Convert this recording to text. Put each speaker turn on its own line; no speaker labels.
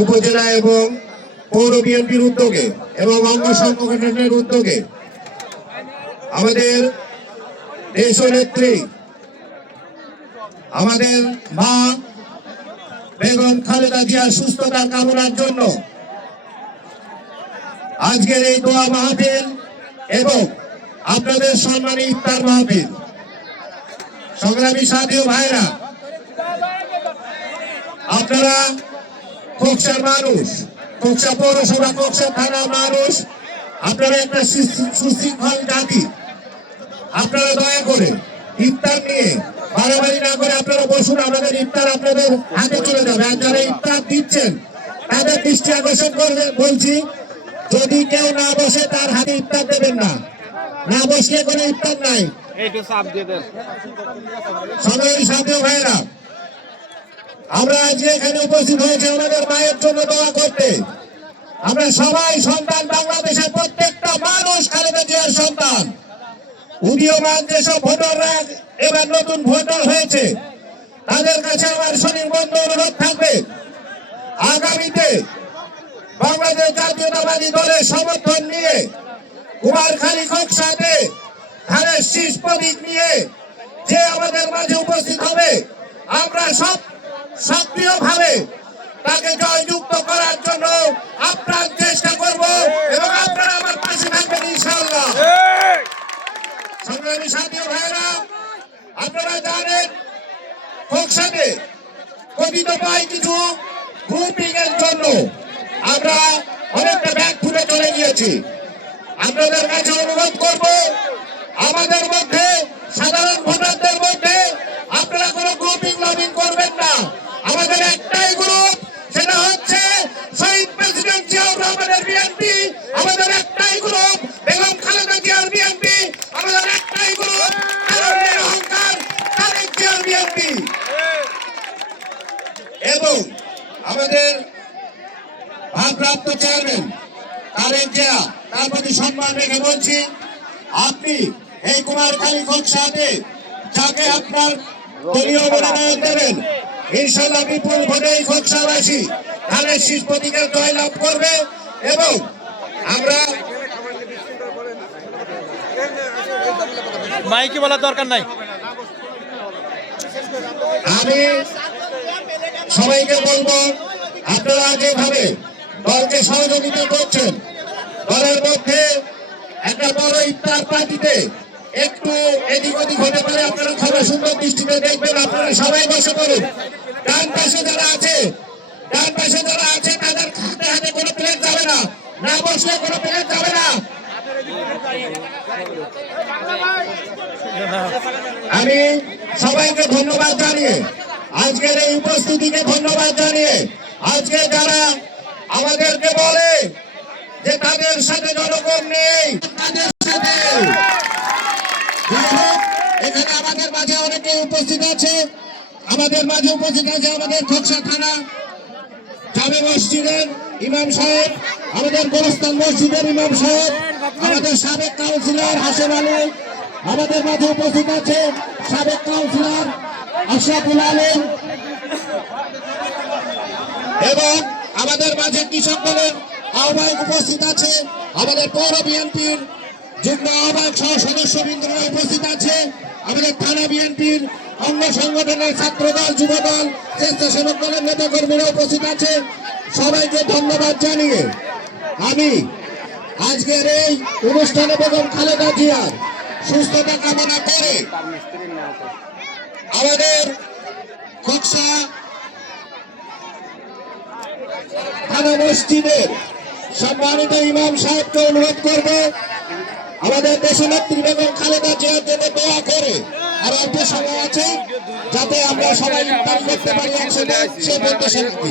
উপজেলা এবং পৌর বিএনপির উদ্যোগে এবং অঙ্গ সংগঠনের উদ্যোগে আমাদের দেশ নেত্রী আমাদের মা বেগম খালেদা জিয়ার সুস্থতা কামনার জন্য আজকের এই দোয়া মাহফিল এবং আপনাদের সম্মানী ইফতার মাহফিল। সংগ্রামী সাথী ভাইরা, আপনারা কক্সার মানুষ কক্সা পৌরসভা কক্সা থানার মানুষ আপনারা একটা সুশৃঙ্খল জাতি। আপনারা দয়া করে ইফতার নিয়ে বাড়াবাড়ি না করে আপনারা বসুন আমাদের ইফতার আপনাদের হাতে চলে যাবে। আর যারা ইফতার দিচ্ছেন তাদের দৃষ্টি আকর্ষণ করবে বলছি যদি কেউ না বসে তার হাতে ইফতার দেবেন না। না বসলে কোনো ইফতার নাই। সবাই সাথে ভাইরা। আমরা আজকে এখানে উপস্থিত হয়েছে আমাদের মায়ের জন্য দোয়া করতে। আমরা সবাই সন্তান বাংলাদেশের প্রত্যেকটা মানুষ খালেদা জিয়ার সন্তান। উদীয়মান যেসব ভোটাররা এবার নতুন ভোটার হয়েছে, তাদের কাছে আমার সুনির্বন্ধ অনুরোধ থাকবে। আগামীতে বাংলাদেশ জাতীয়তাবাদী দলের সমর্থন নিয়ে, কুমারখালী খোকসাতে ধানের শীষ প্রতীক নিয়ে যে আমাদের মাঝে উপস্থিত হবে, আমরা সব তাকে জয়যুক্ত করার জন্য আপনার চেষ্টা করব এবং আপনারা আমার পাশে থাকবেন ইনশাআল্লাহ। সংগ্রামী সাথী ভাইরা আপনারা জানেন খোকসাতে কথিত পাই কিছু গ্রুপিং এর জন্য আমরা অনেকটা ব্যাগ ফুটে চলে গিয়েছি। আপনাদের কাছে অনুরোধ করব আমাদের মধ্যে সাধারণ ভোটারদের মধ্যে চেয়ারম্যান তারেক জিয়া তার প্রতি সম্মান রেখে বলছি আপনি এই কুমারখালী খোকসাতে যাকে আপনার দলীয় মনোনয়ন দেবেন ইনশাল্লাহ বিপুল ভোটে এই খোকসাবাসী ধানের শীষ প্রতীকের জয়লাভ করবে এবং আমরা
মাইকে বলার দরকার নাই।
আমি সবাইকে বলব আপনারা যেভাবে দলকে সহযোগিতা করছেন। দলের মধ্যে একটা বড় ইফতার পার্টিতে একটু এদিক ওদিক হতে পারে। আপনারা সবাই সুন্দর দৃষ্টিতে দেখবেন। আপনারা সবাই বসে পড়ুন। ডান পাশে যারা আছে, ডান পাশে যারা আছে, তাদের হাতে হাতে কোনো প্লেট যাবে না। না বসলে কোনো প্লেট যাবে না। আমি সবাইকে ধন্যবাদ জানিয়ে, আজকের এই উপস্থিতিকে ধন্যবাদ জানিয়ে, আজকে যারা আমাদেরকে বলে যে তাদের সাথে জনগণ নেই। তাদের সাথে। এখানে আমাদের মাঝে অনেকে উপস্থিত আছে। আমাদের মাঝে উপস্থিত আছে আমাদের খোকসা থানা, জামে মসজিদের ইমাম সাহেব, আমাদের গোরস্তান মসজিদের ইমাম সাহেব, আমাদের সাবেক কাউন্সিলর হাসেম আলী, আমাদের মাঝে উপস্থিত আছে সাবেক কাউন্সিলর আশরাফুল আলম। এবং আমাদের মাঝে কৃষক দলের আহ্বায়ক উপস্থিত আছে, আমাদের পৌর বিএনপির যুগ্ম আহ্বায়ক সহ সদস্যবৃন্দরা উপস্থিত আছে, আমাদের থানা বিএনপির অঙ্গ সংগঠনের ছাত্র দল, যুব দল, স্বেচ্ছাসেবক দলের নেতা কর্মীরা উপস্থিত আছে। সবাইকে ধন্যবাদ জানিয়ে আমি আজকের এই অনুষ্ঠানে বেগম খালেদা জিয়ার সুস্থতা কামনা করে আমাদের খোকসা থানা মসজিদের সম্মানিত ইমাম সাহেবকে অনুরোধ করব, আমাদের দেশনেত্রী বেগম খালেদা জিয়ার জন্য দোয়া করে। আর অল্প সময় আছে, যাতে আমরা সবাই ইফতার করতে পারি একসাথে, সে প্রত্যাশা রাখি।